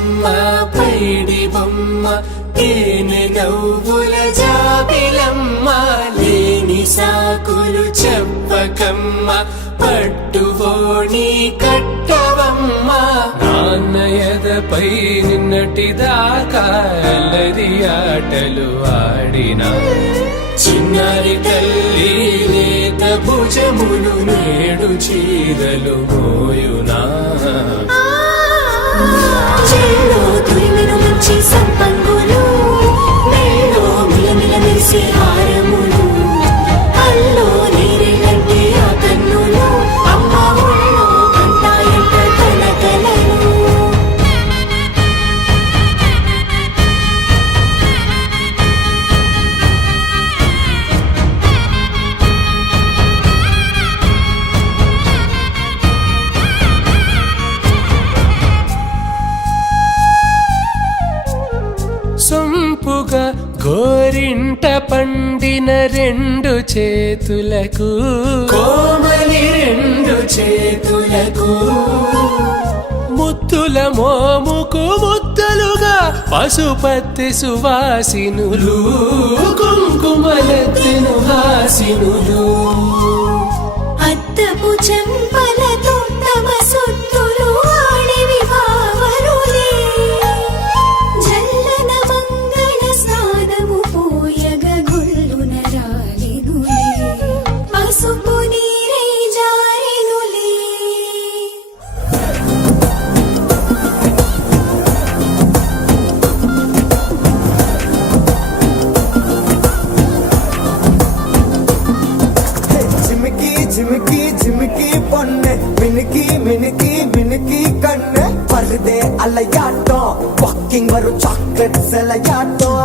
బొమ్మ పైడి బొమ్మ తేనె నవ్వుల జాబిలమ్మ లేని సాకులు చెప్పకమ్మ పట్టువోణి కట్టవమ్మ నాన్నయదపై నిన్నటిదాకా అల్లరి ఆటలు ఆడినా చిన్నారి తల్లి లేత భుజములు నేడు చీరలు మోయునా చెల్లో తురిమిన మంచి సంపంగులు మెల్లో మిలమిల మెరిసే హారములు అల్లో నీరెళ్ళంటే ఆ కన్నులు అమ్మ ఒళ్ళో కంటాయంట తన కలలు సొంపుగా గోరింట పండిన రెండు చేతులకు కోమలి రెండు చేతులకు ముత్తుల మోముకు ముద్దలుగా పశుపతి సువాసినులు కుంకుమలెత్తిను హాసినులు అద్దపు చెంపలతో తమ సొత్తులు ఆడివి భావరులే జల్లన మంగళ స్నానము పోయగ గొల్లున రాలినులే పసుపు నీరై జారినులే జిమికి జిమికి జిమికి పొన్నే మినికి మినికి మినికి కన్నే పర్దే అలయాటం వాకింగ్ వరు చాక్లెట్ సెలయాటం